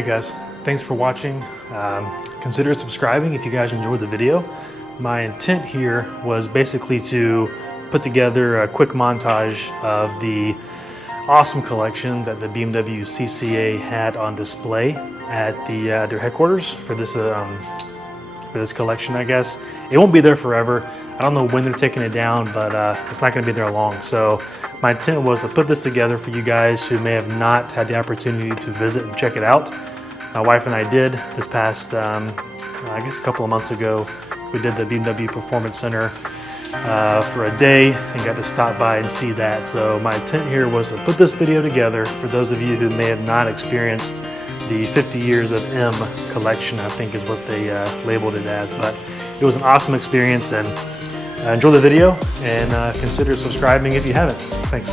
Hey guys, thanks for watching. Consider subscribing if you guys enjoyed the video. My intent here was basically to put together a quick montage of the awesome collection that the BMW CCA had on display at their headquarters for this collection, I guess. It won't be there forever. I don't know when they're taking it down, but it's not going to be there long. So my intent was to put this together for you guys who may have not had the opportunity to visit and check it out. My wife and I did this past, I guess a couple of months ago. We did the BMW Performance Center for a day and got to stop by and see that. So my intent here was to put this video together for those of you who may have not experienced the 50 Years of M collection, I think is what they labeled it as. But it was an awesome experience, and enjoy the video and consider subscribing if you haven't. Thanks.